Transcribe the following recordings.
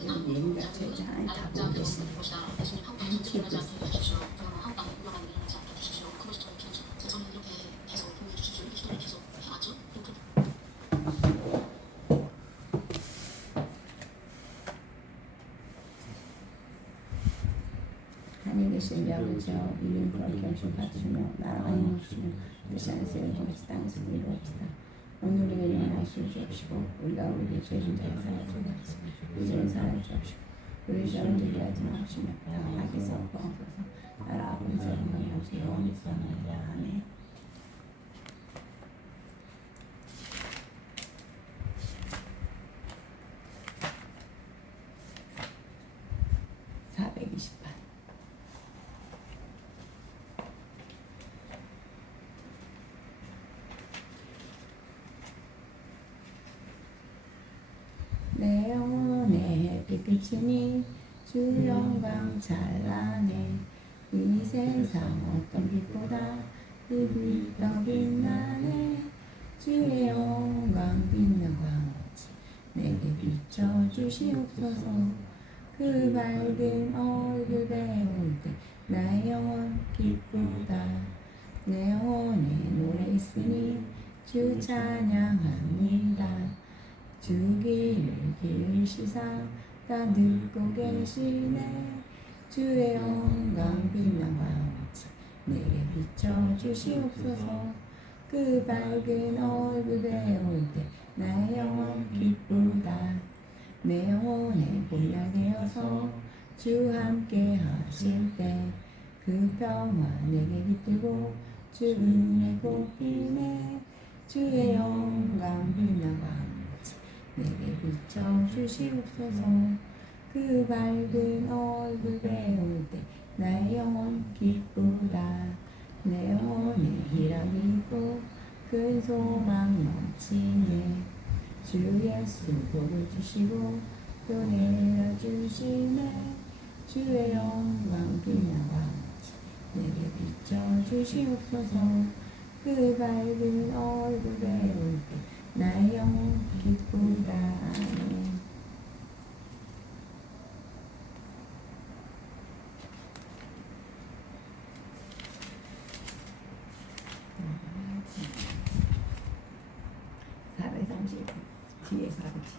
예민 자체자 다 보고 계십니다. 키우고 있습니다. 하늘에 계신 우리 아버지여 이름 그렇게 하시고 받으시며 나라가 임하시며 뜻이 하늘에서 같이 땅에서 이루어지다. 오늘 우리에게 일어나시오 주옵시고 우리가 우리에게 죄진 자의 사랑을 주옵시고 이제는 사랑을 주옵시고 우리 시험을 들게 하지 마시며 다만 악에서 구하옵소서. 나라 아버지 영광이 아버지 영원히 있사옵나이다. 아멘. 내 영혼의 빛비추니 주 영광 찬란해. 이 세상 어떤 빛보다 그 빛 더 빛나네. 주의 영광 빛난 광채 내게 비춰주시옵소서. 그 밝은 얼굴 배울 때 나의 영혼 기쁘다. 내 영혼에 노래 있으니 주 찬양합니다. 주 길을 기으시사 다 듣고 계시네. 주의 영광 빛난 광채 내게 비춰주시옵소서. 그 밝은 얼굴 배울 때 나의 영혼 기쁘다. 내 영혼에 본향되어서 주 함께 하실 때 그 평화 내게 깃들고 주 은혜 꽃피네. 주의 영광 빛난 광채 내게 비춰주시옵소서. 그 밝은 얼굴 배울 때 나의 영혼 기쁘다. 내 영혼에 희락이 있고 큰 소망 넘치네. 주 예수 복을 주시고 또 내려주시네. 주의 영광 빛난 광채 내게 비춰주시옵소서. 그 밝은 얼굴 배울 때 나의 영혼 기쁘다. 아멘. 뒤에서 하겠지.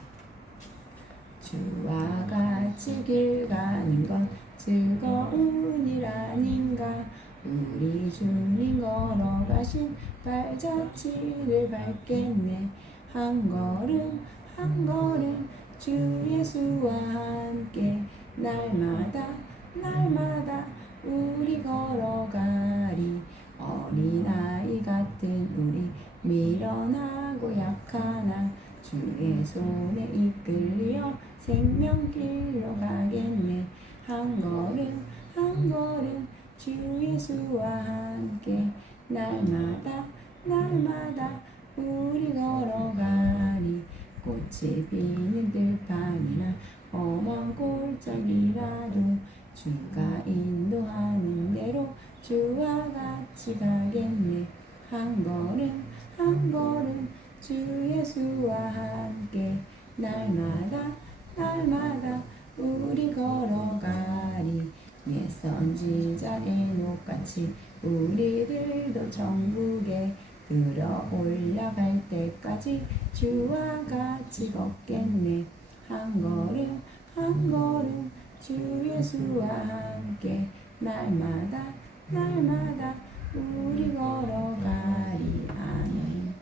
주와 같이 길 가는 건 즐거운 일 아닌가. 우리 주님 걸어가신 발자취를 밟겠네. 한 걸음 한 걸음 주 예수와 함께 날마다 날마다 우리 걸어가리. 어린아이 같은 우리 미련하고 약하나 주의 손에 이끌려 생명길로 가겠네. 한 걸음 한 걸음 주 예수와 함께 날마다 날마다 우리 걸어가리. 꽃이 피는 들판이나 험한 골짜기라도 주가 인도하는 대로 주와 같이 가겠네. 한 걸음 한 걸음 주 예수와 함께 날마다 날마다 우리 걸어가리. 옛 선지자 에녹같이 우리들도 천국에 들어 올라갈 때까지 주와 같이 걷겠네. 한 걸음 한 걸음 주 예수와 함께 날마다 날마다 우리 걸어가리. 아멘.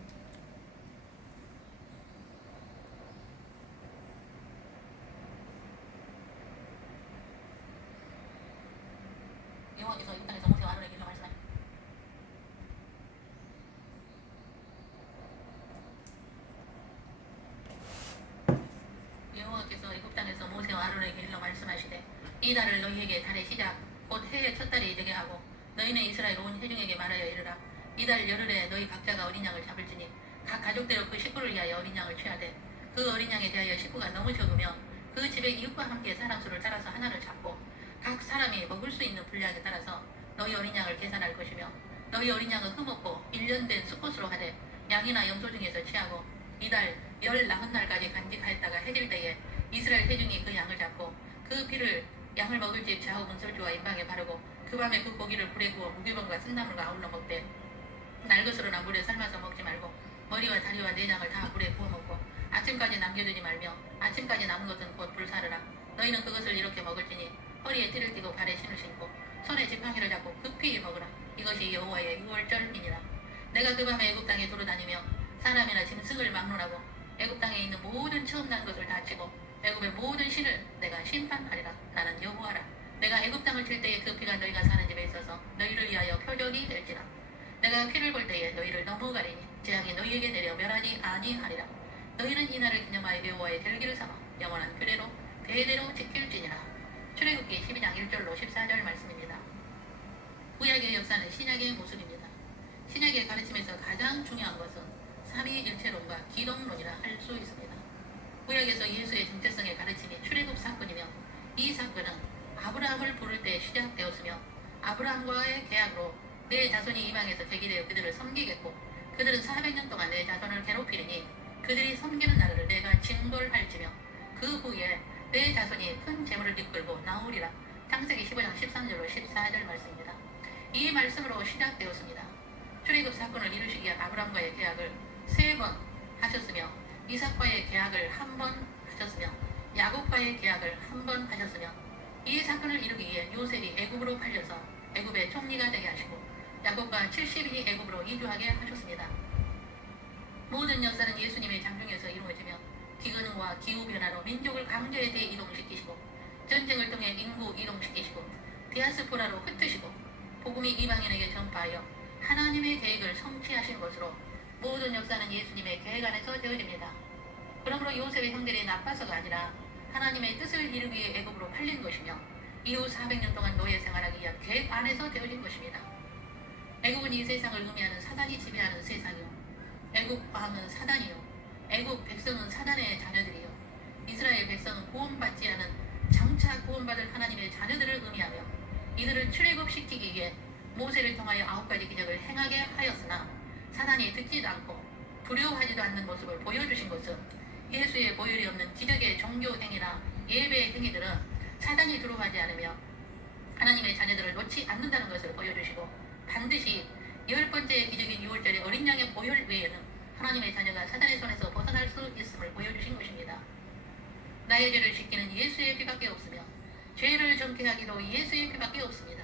여호와께서 이 땅에서 모세와 아론에게 이르러 말씀하시되 여호와께서 이굽 땅에서 모세와 아론에게 이르러 말씀하시되 이 달을 너희에게 달의 시작 곧 해의 첫 달이 되게 하고 너희는 이스라엘 온 회중에게 말하여 이르라. 이 달 열흘에 너희 각자가 어린 양을 잡을지니 각 가족대로 그 식구를 위하여 어린 양을 취하되 그 어린 양에 대하여 식구가 너무 적으면 그 집의 이웃과 함께 사람 수를 따라서 하나를 잡고 각 사람이 먹을 수 있는 분량에 따라서 너희 어린 양을 계산할 것이며 너희 어린 양은 흠없고 1년 된 수컷으로 하되 양이나 염소 중에서 취하고 이달 열 남은 날까지 간직하였다가 해질 때에 이스라엘 회중이 그 양을 잡고 그 피를 양을 먹을 집 좌우 문설주와 임방에 바르고 그 밤에 그 고기를 불에 구워 무교병과 쓴나물과 아울러 먹되 날것으로나 물에 삶아서 먹지 말고 머리와 다리와 내장을 다 불에 구워 먹고 아침까지 남겨두지 말며 아침까지 남은 것은 곧 불사르라. 너희는 그것을 이렇게 먹을지니 허리에 띠를 띠고 발에 신을 신고 손에 지팡이를 잡고 급히 먹으라. 이것이 여호와의 유월절이니라. 내가 그 밤에 애굽 땅에 돌아다니며 사람이나 짐승을 막론하고 애굽 땅에 있는 모든 처음 난 것을 다 치고 애굽의 모든 신을 내가 심판하리라. 나는 여호와라. 내가 애굽 땅을 칠 때에 그 피가 너희가 사는 집에 있어서 너희를 위하여 표적이 될지라. 내가 피를 볼 때에 너희를 넘어가리니 재앙이 너희에게 내려 멸하지 아니하리라. 너희는 이 날을 기념하여 여호와의 절기를 삼아 영원한 규례로 대대로 지킬지니라. 출애굽기 12장 1절로 14절 말씀입니다. 구약의 역사는 신약의 모습입니다. 신약의 가르침에서 가장 중요한 것은 삼위일체론과 기독론이라 할 수 있습니다. 구약에서 예수의 정체성의 가르침이 출애굽 사건이며 이 사건은 아브라함을 부를 때 시작되었으며 아브라함과의 계약으로 내 자손이 이방에서 제기되어 그들을 섬기겠고 그들은 400년 동안 내 자손을 괴롭히리니 그들이 섬기는 나라를 내가 징벌할지며 그 후에 내 자손이 큰 재물을 이끌고 나오리라. 창세기 15장 13절로 14절 말씀입니다. 이 말씀으로 시작되었습니다. 출애굽 사건을 이루시기 위한 아브라함과의 계약을 3번 하셨으며 이삭과의 계약을 1번 하셨으며 야곱과의 계약을 1번 하셨으며 이 사건을 이루기 위해 요셉이 애굽으로 팔려서 애굽의 총리가 되게 하시고 야곱과 70인이 애굽으로 이주하게 하셨습니다. 모든 역사는 예수님의 장중에서 이루어지며 기근과 기후변화로 민족을 강제에 대이동시키시고 전쟁을 통해 인구 이동시키시고 디아스포라로 흩으시고 복음이 이방인에게 전파하여 하나님의 계획을 성취하신 것으로 모든 역사는 예수님의 계획 안에서 되어집니다. 그러므로 요셉의 형들이 나빠서가 아니라 하나님의 뜻을 이루기 위해 애굽으로 팔린 것이며 이후 400년 동안 노예 생활하기 위한 계획 안에서 되어진 것입니다. 애굽은 이 세상을 의미하는 사단이 지배하는 세상이요 애굽 왕은 사단이요 애굽 백성은 사단의 자녀들이요 이스라엘 백성은 구원받지 않은 장차 구원받을 하나님의 자녀들을 의미하며 이들을 출애굽시키기 위해 모세를 통하여 9가지 기적을 행하게 하였으나 사단이 듣지도 않고 두려워하지도 않는 모습을 보여주신 것은 예수의 보혈이 없는 기적의 종교 행위나 예배 행위들은 사단이 두려워하지 않으며 하나님의 자녀들을 놓지 않는다는 것을 보여주시고 반드시 10번째 기적인 6월절의 어린 양의 보혈 외에는 하나님의 자녀가 사단의 손에서 벗어날 수 있음을 보여주신 것입니다. 나의 죄를 씻기는 예수의 피밖에 없으며 죄를 정케하기도 예수의 피밖에 없습니다.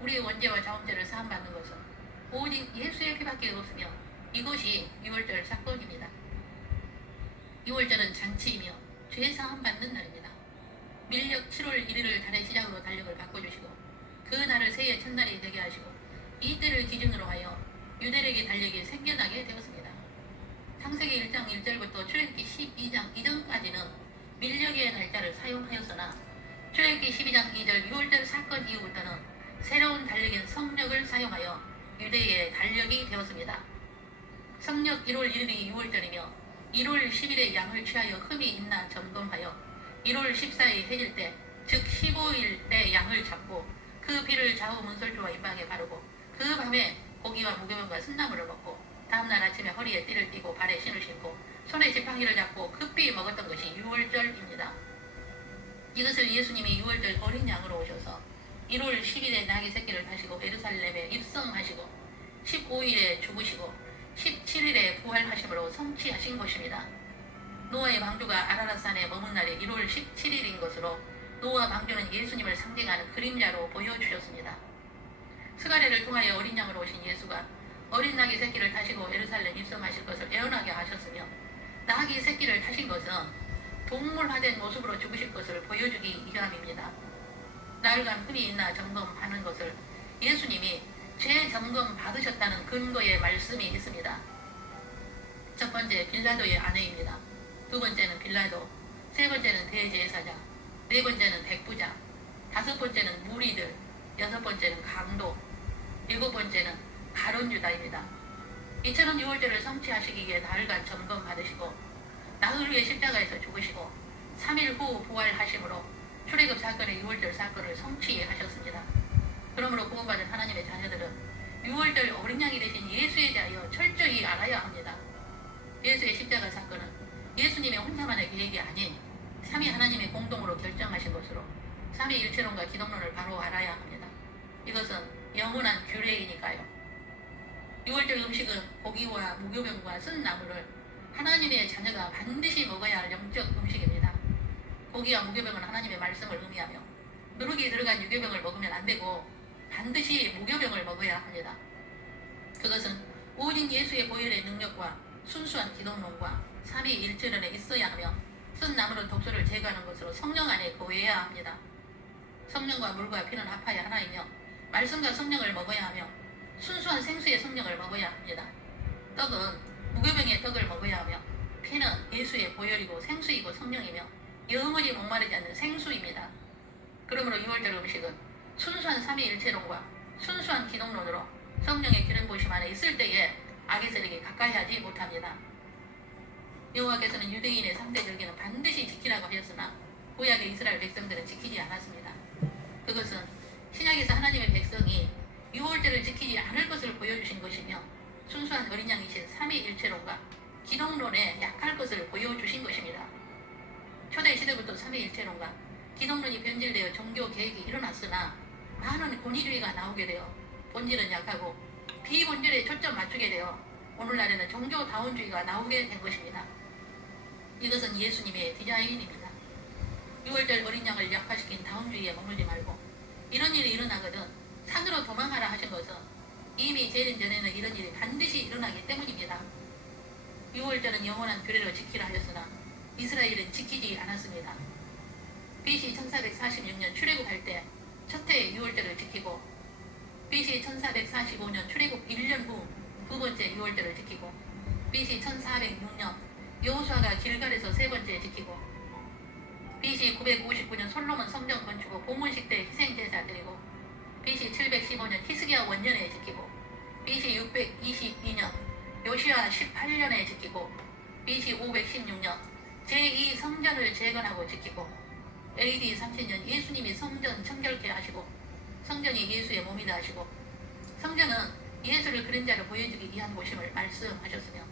우리의 원죄와 자원죄를 사함받는 것은 오직 예수의 피밖에 없으며 이것이 6월절 사건입니다. 6월절은 잔치이며 죄 사함받는 날입니다. 밀력 7월 1일을 달의 시작으로 달력을 바꿔주시고 그 날을 새해 첫날이 되게 하시고 이때를 기준으로 하여 유대력의 달력이 생겨나게 되었습니다. 창세기 1장 1절부터 출애굽기 12장 이전까지는 밀력의 날짜를 사용하였으나 출애굽기 12장 2절 6월절 사건 이후부터는 새로운 달력인 성력을 사용하여 유대의 달력이 되었습니다. 성력 1월 1일이 6월절이며 1월 10일에 양을 취하여 흠이 있나 점검하여 1월 14일 해질 때 즉 15일에 양을 잡고 그 피를 좌우 문설주와 임방에 바르고 그 밤에 고기와 무교병과 쓴나물을 먹고 다음날 아침에 허리에 띠를 띠고 발에 신을 신고 손에 지팡이를 잡고 급히 먹었던 것이 6월절입니다. 이것을 예수님이 6월절 어린 양으로 오셔서 1월 10일에 나귀 새끼를 타시고 예루살렘에 입성하시고 15일에 죽으시고 17일에 부활하심으로 성취하신 것입니다. 노아의 방주가 아라랏산에 머문 날이 1월 17일인 것으로 노아 방주는 예수님을 상징하는 그림자로 보여주셨습니다. 스가랴를 통하여 어린 양으로 오신 예수가 어린 나귀 새끼를 타시고 예루살렘 입성하실 것을 예언하게 하셨으며 나귀 새끼를 타신 것은 동물화된 모습으로 죽으실 것을 보여주기 위함입니다. 나흘간 흠이 있나 점검하는 것을 예수님이 재점검 받으셨다는 근거의 말씀이 있습니다. 첫 번째 빌라도의 아내입니다. 두 번째는 빌라도, 세 번째는 대제사장, 네 번째는 백부장, 다섯 번째는 무리들, 여섯 번째는 강도, 일곱 번째는 가룟 유다입니다. 이처럼 6월절을 성취하시기 위해 나흘간 점검 받으시고 나흘 후에 십자가에서 죽으시고 3일 후 부활하심으로 출애굽 사건의 6월절 사건을 성취하셨습니다. 그러므로 구원받은 하나님의 자녀들은 6월절 어린 양이 되신 예수에 대하여 철저히 알아야 합니다. 예수의 십자가 사건은 예수님의 혼자만의 계획이 아닌 삼위 하나님의 공동으로 결정하신 것으로 삼위일체론과 기독론을 바로 알아야 합니다. 이것은 영원한 규례이니까요. 6월절 음식은 고기와 무교병과 쓴 나물을 하나님의 자녀가 반드시 먹어야 할 영적 음식입니다. 고기와 무교병은 하나님의 말씀을 의미하며 누룩이 들어간 유교병을 먹으면 안 되고 반드시 무교병을 먹어야 합니다. 그것은 오직 예수의 보혈의 능력과 순수한 기독론과 삼위일체론에 있어야 하며 쓴 나무는 독소를 제거하는 것으로 성령 안에 거해야 합니다. 성령과 물과 피는 합하여 하나이며 말씀과 성령을 먹어야 하며 순수한 생수의 성령을 먹어야 합니다. 떡은 무교병의 떡을 먹어야 하며 피는 예수의 보혈이고 생수이고 성령이며 영원히 목마르지 않는 생수입니다. 그러므로 6월절 음식은 순수한 삼위일체론과 순수한 기독론으로 성령의 기름 부으심 안에 있을 때에 악의 세력에 가까이 하지 못합니다. 여호와께서는 유대인의 3대 절기는 반드시 지키라고 하였으나 구약의 이스라엘 백성들은 지키지 않았습니다. 그것은 신약에서 하나님의 백성이 6월절을 지키지 않을 것을 보여주신 것이며 순수한 어린 양이신 삼위일체론과 기독론에 약할 것을 보여주신 것입니다. 초대 시대부터 삼위일체론과 기독론이 변질되어 종교 개혁이 일어났으나 많은 권위주의가 나오게 되어 본질은 약하고 비본질에 초점 맞추게 되어 오늘날에는 종교다원주의가 나오게 된 것입니다. 이것은 예수님의 디자인입니다. 6월절 어린 양을 약화시킨 다원주의에 머물지 말고 이런 일이 일어나거든 산으로 도망하라 하신 것은 이미 재림 전에는 이런 일이 반드시 일어나기 때문입니다. 6월절은 영원한 규례로 지키라 하였으나 이스라엘은 지키지 않았습니다. BC 1446년 출애굽할 때 첫해 6월절을 지키고 BC 1445년 출애굽 1년 후 두 번째 6월절을 지키고 BC 1406년 여호수아가 길갈에서 세 번째 지키고 BC 959년 솔로몬 성전 건축 후 봉헌식 때 희생제사 드리고 BC 715년 히스기야 원년에 지키고 BC 622년 요시야 18년에 지키고 BC 516년 제2 성전을 재건하고 지키고 AD 30년 예수님이 성전 청결케 하시고 성전이 예수의 몸이다 하시고 성전은 예수를 그림자로 보여주기 위한 곳임을 말씀하셨으며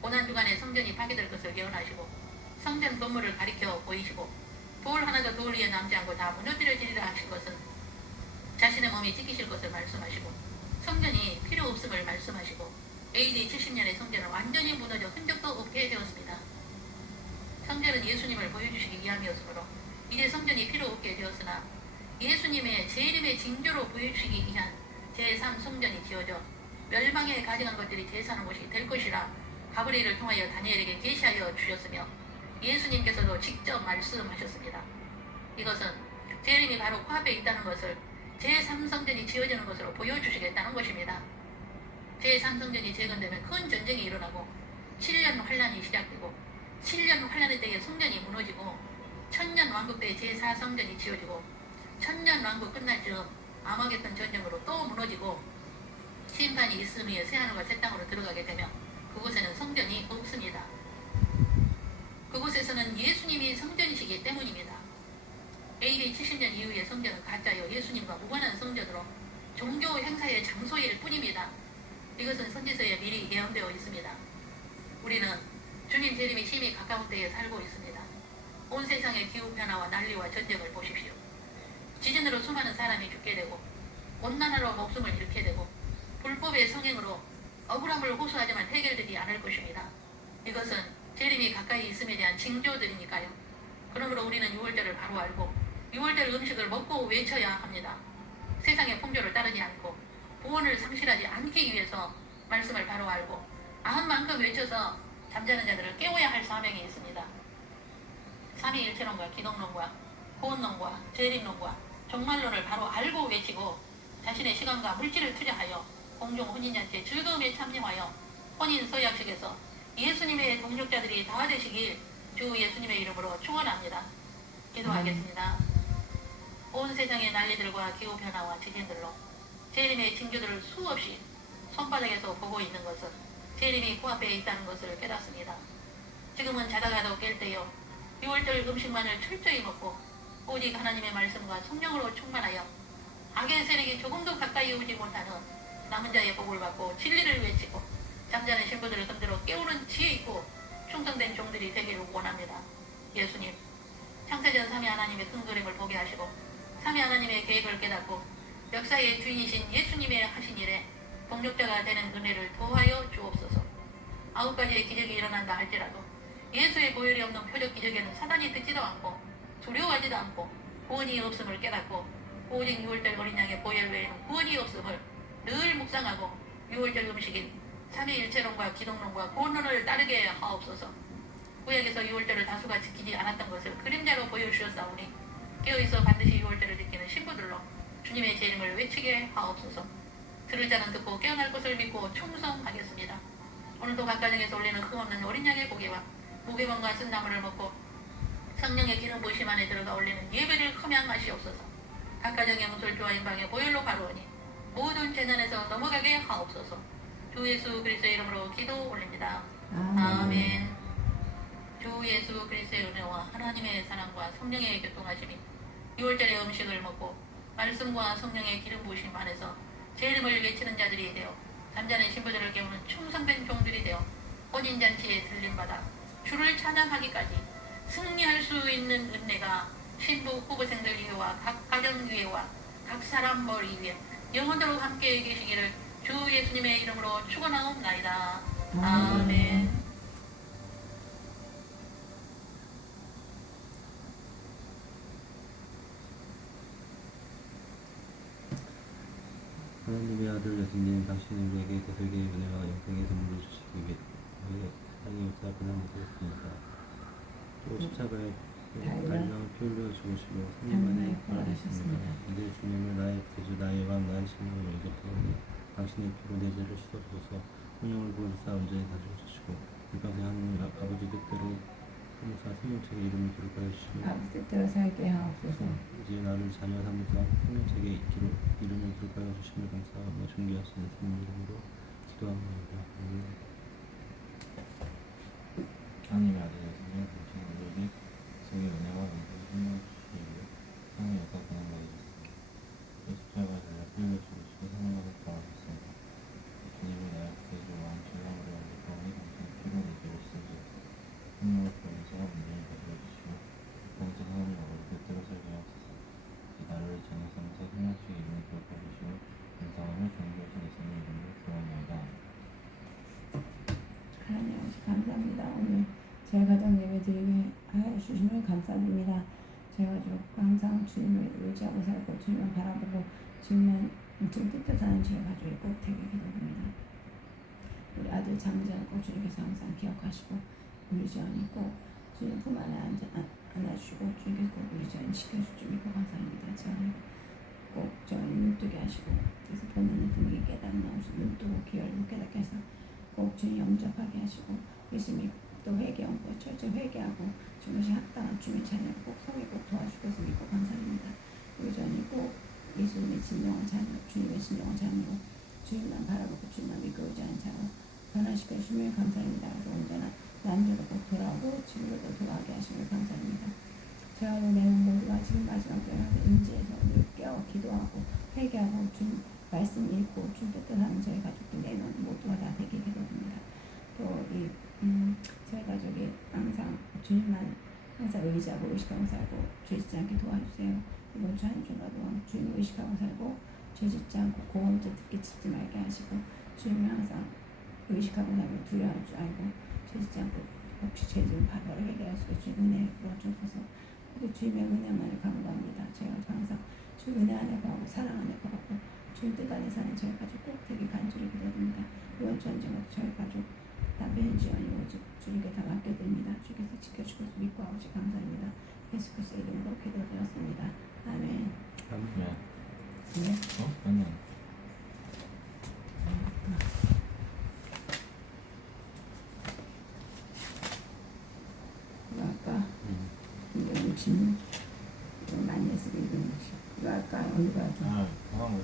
고난주간에 성전이 파괴될 것을 예언하시고 성전 건물을 가리켜 보이시고 돌 하나도 돌 위에 남지 않고 다 무너뜨려지리라 하신 것은 자신의 몸이 지키실 것을 말씀하시고 성전이 필요 없음을 말씀하시고 AD 70년에 성전은 완전히 무너져 흔적도 없게 되었습니다. 성전은 예수님을 보여주시기 위함이었으므로 이제 성전이 필요 없게 되었으나 예수님의 재림의 징조로 보여주시기 위한 제3성전이 지어져 멸망에 가져간 것들이 제사하는 곳이 될 것이라 가브리엘을 통하여 다니엘에게 계시하여 주셨으며 예수님께서도 직접 말씀하셨습니다. 이것은 재림이 바로 코앞에 있다는 것을 제3성전이 지어지는 것으로 보여주시겠다는 것입니다. 제3성전이 재건되면 큰 전쟁이 일어나고 7년 환란이 시작되고 7년 환란의 때에 성전이 무너지고 1000년 왕국 때에 제4성전이 지어지고 1000년 왕국 끝날 즈음 아마겟돈 전쟁으로 또 무너지고 심판이 있음 위에 새하늘과 새 땅으로 들어가게 되면 그곳에는 성전이 없습니다. 그곳에서는 예수님이 성전이시기 때문입니다. AD 70년 이후의 성전은 가짜여 예수님과 무관한 성전으로 종교 행사의 장소일 뿐입니다. 이것은 선지서에 미리 예언되어 있습니다. 우리는 주님 재림이 심히 가까운 때에 살고 있습니다. 온 세상의 기후변화와 난리와 전쟁을 보십시오. 지진으로 수많은 사람이 죽게 되고 온난화로 목숨을 잃게 되고 불법의 성행으로 억울함을 호소하지만 해결되지 않을 것입니다. 이것은 재림이 가까이 있음에 대한 징조들이니까요. 그러므로 우리는 6월절을 바로 알고 6월절 음식을 먹고 외쳐야 합니다. 세상의 풍조를 따르지 않고 구원을 상실하지 않기 위해서 말씀을 바로 알고 아흔만큼 외쳐서 잠자는 자들을 깨워야 할 사명이 있습니다. 삼위일체론과 기독론과 구원론과 재림론과 종말론을 바로 알고 외치고 자신의 시간과 물질을 투자하여 공중 혼인잔치에 즐거움에 참여하여 혼인 서약식에서 예수님의 동력자들이 다 되시길 주 예수님의 이름으로 축원합니다. 기도하겠습니다. 온 세상의 난리들과 기후변화와 지진들로 재림의 징조들을 수없이 손바닥에서 보고 있는 것은 재림이 코앞에 있다는 것을 깨닫습니다. 지금은 자다가도 깰 때요 6월절 음식만을 철저히 먹고 오직 하나님의 말씀과 성령으로 충만하여 악의 세력이 조금도 가까이 오지 못하는 남은 자의 복을 받고 진리를 외치고 잠자는 신부들을 흔들어 깨우는 지혜 있고 충성된 종들이 되기를 원합니다. 예수님, 창세전 삼위 하나님의 큰 그림을 보게 하시고 삼위 하나님의 계획을 깨닫고 역사의 주인이신 예수님의 하신 일에 동력자가 되는 은혜를 더하여 주옵소서. 9가지의 기적이 일어난다 할지라도 예수의 보혈이 없는 표적 기적에는 사단이 듣지도 않고 두려워하지도 않고 구원이 없음을 깨닫고 오직 6월절 어린 양의 보혈 외에는 구원이 없음을 늘 묵상하고 6월절 음식인 삼위일체론과 기독론과 구원론을 따르게 하옵소서. 구약에서 6월절을 다수가 지키지 않았던 것을 그림자로 보여주셨사오니 깨어있어 반드시 6월절을 지키는 신부들로 주님의 제 이름을 외치게 하옵소서. 들을 자는 듣고 깨어날 것을 믿고 충성하겠습니다. 오늘도 각 가정에서 올리는 흠없는 어린 양의 고기와 무게방과 쓴나물을 먹고 성령의 기름 부으심 안에 들어가 올리는 예배를 흠양하시옵소서. 각 가정의 문설주와 인방의 보혈로 가루오니 모든 재난에서 넘어가게 하옵소서. 주 예수 그리스도의 이름으로 기도 올립니다. 아멘. 주 예수 그리스도의 은혜와 하나님의 사랑과 성령의 교통하심이 6월절의 음식을 먹고 말씀과 성령의 기름 부으심 안에서 제 이름을 외치는 자들이 되어 잠자는 신부들을 깨우는 충성된 종들이 되어 혼인잔치에 들림받아 주를 찬양하기까지 승리할 수 있는 은혜가 신부 후보생들 위에와 각 가정 위에와 각 사람 머리 위에 영원토록 함께 계시기를 주 예수님의 이름으로 축원하옵나이다. 아멘. 하나님의 아들 예수님, 당신은 우리에게 대속의 은혜와 영생의 선물을 주시기 위해 사랑의 역사 변함을 드렸습니다. 또 십자가에 달려 피 흘려 죽으시고 3일 만에 부활하셨습니다. 이제 주님을 나의 구주, 나의 왕, 나의 신령을 영접하오니 당신의 피로 내 죄를 씻어주셔서 성령을 부어주사 온전히 다스려주시고 일평생 하나님 아버지 뜻대로 하무사 생명책의 이름을 기록하여 주시고 아버지 뜻대로 살게 하옵소서. 이제 나를 자녀 삼으사 생명책의 이름을 기록하여 주심을 감사하며 존귀하시는 주님 이름으로 기도합니다. 하나님의 아들 예수님, 당신은 우리에게 성의 은혜와 영생의 선물을 주시기 위해 상의 역사 고난받아 주셨습니다. 또 십자가에 달려 피 흘려 죽으시고 3일 만에 부활하셨습니다. 주님을 나의 구세주 왕 신랑으로 영접하오니 당신의 피로 내 죄를 씻어주셔서 성령을 부어주사 온전히 다스려주시고 평생 하나님 아버지 뜻대로 살게 하옵소서. 이 나를 자녀 삼으사 생명책의 이름을 기록하여 주시고 감사하며 존귀하신 예수님 이름으로 기도합니다. 하나님 아버지 감사합니다. 오늘 저희 가정 예배 드리게 하여 주심을 감사드립니다. 저희 가족 항상 주님을 의지하고 살고 주님을 바라보고 주님 뜻대로 사는 저희 가족이 꼭 되게 기도드립니다. 우리 아들 장자는 꼭 주님께서 항상 기억하시고 우리 지원이 꼭 주님 품 안에 안아주시고 주님께서 꼭 우리 지원이 지켜줄 줄 믿고 감사합니다. 지원이 꼭 저희 눈뜨게 하시고 그래서 보는 분위기 깨닫는 없이 눈뜨고 귀를 깨닫게 해서 꼭 주님 영접하게 하시고 예수님 또 회개하고 철저히 회개하고 주님이 합당한 주님의 자녀 꼭 성에 꼭 도와주셔서 믿고 감사합니다. 우리 전이 꼭 예수님의 진정한 자녀, 주님의 진정한 자녀로 주님만 바라보고 주님만 믿고 의지하는 자로 변화시켜 주시면 감사합니다. 그래서 언제나 남자도 꼭 돌아오고 집으로도 돌아오게 하시면 감사합니다. 저와 내는 모두가 지금 마지막 때에 인지해서 늘 깨어 기도하고 회개하고 주님 말씀 읽고 주님 뜻대로 하는 저희 가족들 내는 모두가 다 되게 기도합니다. 또 이 저희 가족이 항상 주님만 항상 의지하고 의식하고 살고 죄 짓지 않게 도와주세요. 이번 주 한 주간도 주님 의식하고 살고 죄 짓지 않고 고음죄 듣기 짓지 말게 하시고 주님을 항상 의식하고 살고 두려워할 줄 알고 죄 짓지 않고 혹시 죄 지은 바로 회개할 수 있게 주님 은혜 부어주셔서 주님의 은혜만을 간구합니다. 제가 항상 주님 은혜 안에 거하고 사랑 안에 거하고 주님 뜻 안에 사는 저희 가족 꼭 되게 간절히 기도드립니다. 이번 주 언젠가도 저희 가족 남편 지원이 오직 주님께 다 맡겨드립니다. 주께서 지켜주고 믿고 아버지 감사합니다. 예수 그리스도 이름으로 기도드렸습니다. 아멘. 아멘. 네. 아멘. 아까 이거 질문 많이 해서 읽은 것이 이거 아까 어디가 다음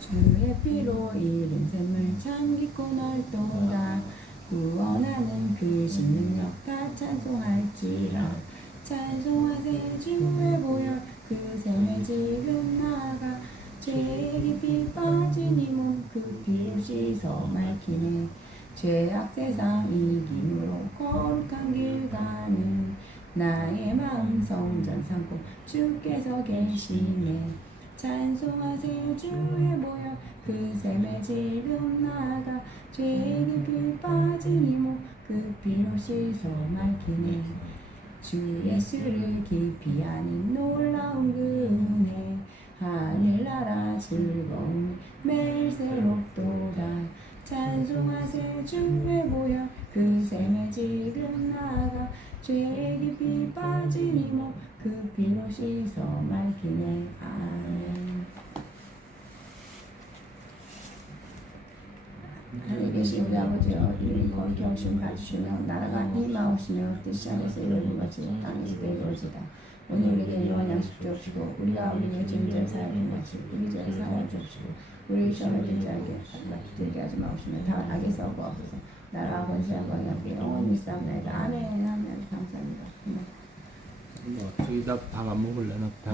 주의 피로 이른 샘을 참 깊고 넓도다 구원하는 그 신능력 다 찬송할지라 찬송하세 주의 보혈 그 샘에 지금 나아가 죄의 깊이 빠진 이 몸 그 피로 씻어 맑히네 죄악 세상 이김으로 거룩한 길 가는 나의 마음 성전 삼고 주께서 계시네. 찬송하세 주의 보혈 그 샘에 지금 나가 죄 깊이 빠진 이모 그 피로 씻어 맑히네. 주 예수를 깊이 아닌 놀라운 그 은혜 하늘나라 즐거움 매일 새롭도다. 찬송하세 주의 보혈 그 샘에 지금 나가 죄 깊이 빠진 이모 그 피로 씻어 맑히네. 아멘. 하늘에 계신 우리 아버지여 이름 거룩히 여기심 받으시며 나라가 임하옵시며 뜻이 하늘에서 이루어진 것이 땅에서도 이루어지다. 오늘 우리에게 일용할 양식 주옵시고 우리가 우리에게 죄인 자를 사하여 준 것이 우리 죄를 사하여 주옵시고 우리 시험에 들게 하지 마옵시며 다만 악에서 구하옵소서. 나라와 권세와 영광이 영원히 있사옵나이다. 아멘. 아멘. 감사합니다. 저기 나 밥 안 먹을래? 나